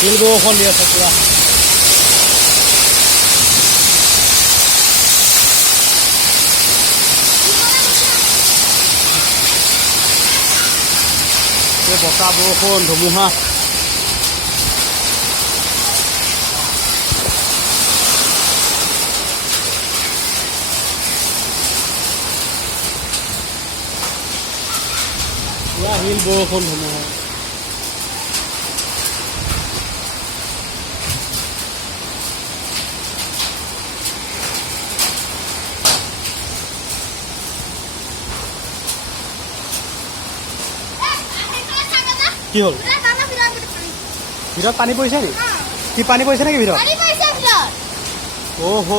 শিল বৰষুণ দি আছে পুৰা। বতাহ বৰষুণ ধুমুহা। পুৰা শিল বৰষুণ ধুমুহা। কি হ'ল? ভিতৰত পানী পৰিছে নি? কি পানী পৰিছে নেকি ভিতৰত? অহ'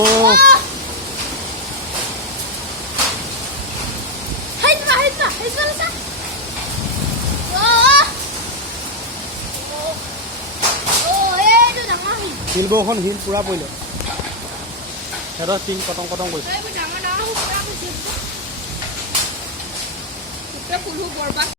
শিল বৰষুণ শিল পুৰা পৰিলে। সিহঁতৰ টিং কটং কটং কৰিছে।